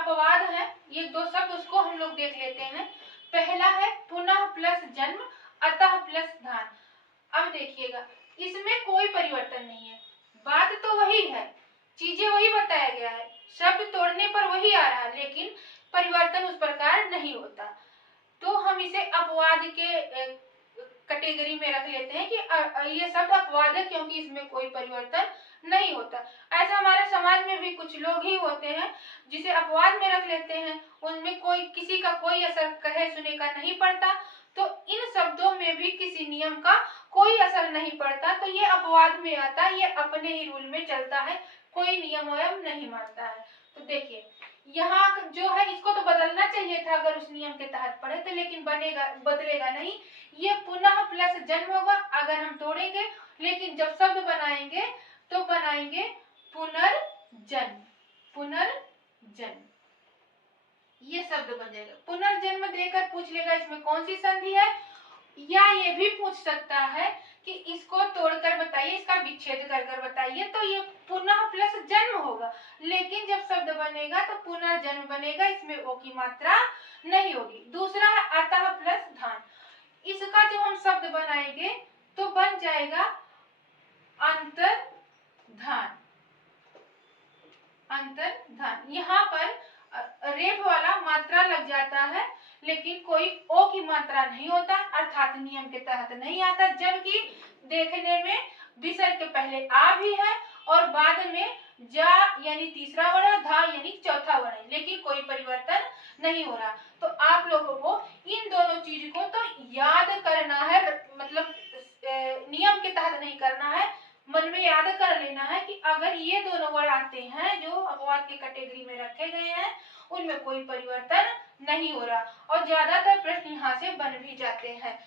अपवाद है, ये दो शब्द उसको हम लोग देख लेते हैं। पहला है पुनः प्लस जन्म, अतः प्लस धान। अब देखिएगा, इसमें कोई परिवर्तन नहीं है, बात तो वही है, चीजें वही बताया गया है, शब्द तोड़ने पर वही आ रहा है, लेकिन परिवर्तन उस प्रकार नहीं होता। तो हम इसे अपवाद के कैटेगरी में रख लेते हैं कि ये शब्द अपवाद है क्योंकि इसमें कोई परिवर्तन नहीं होता। ऐसा हमारे समाज में भी कुछ लोग ही होते हैं जिसे अपवाद में रख लेते हैं, उनमें कोई किसी का कोई असर कहे सुने का नहीं पड़ता। तो इन शब्दों में भी किसी नियम का कोई असर नहीं पड़ता, तो ये अपवाद में आता है, ये अपने ही रूल में चलता है, कोई नियम वयम नहीं मानता है। तो देखिए यहाँ जो है इसको तो बदलना चाहिए था अगर उस नियम के तहत पढ़े तो, लेकिन बदलेगा नहीं, ये पुनः प्लस जन्म होगा अगर हम तोड़ेंगे, लेकिन जब शब्द बनाएंगे तो बनाएंगे पुनर्जन्म। पुनर्जन्म ये शब्द बन जाएगा। पुनर्जन्म देकर पूछ लेगा इसमें कौन सी संधि है, या ये भी पूछ सकता है कि इसको तोड़कर बताइए, इसका विच्छेद कर बताइए, तो ये पुनः प्लस जन्म होगा, लेकिन जब शब्द बनेगा तो पुनर्जन्म बनेगा, इसमें ओ की मात्रा नहीं होगी। दूसरा है अतः प्लस धान, इसका जब हम शब्द बनाएंगे तो बन जाएगा अंतर्धान। अंतर्धान, यहाँ पर रेफ वाला मात्रा लग जाता है, लेकिन कोई ओ की मात्रा नहीं होता, अर्थात नियम के तहत नहीं आता, जबकि देखने में विसर्ग के पहले आ भी है और बाद में जा यानी तीसरा वर्ण, धा यानी चौथा वर्ण, लेकिन कोई परिवर्तन नहीं हो रहा। तो आप लोगों को इन दोनों चीज को तो याद करना है, मतलब नियम के तहत नहीं करना है, मन में याद कर लेना है कि अगर ये दोनों वर्ण आते हैं जो अपवाद की कैटेगरी में रखे गए हैं, उनमें कोई परिवर्तन नहीं हो रहा, और ज्यादातर प्रश्न यहाँ से बन भी जाते हैं।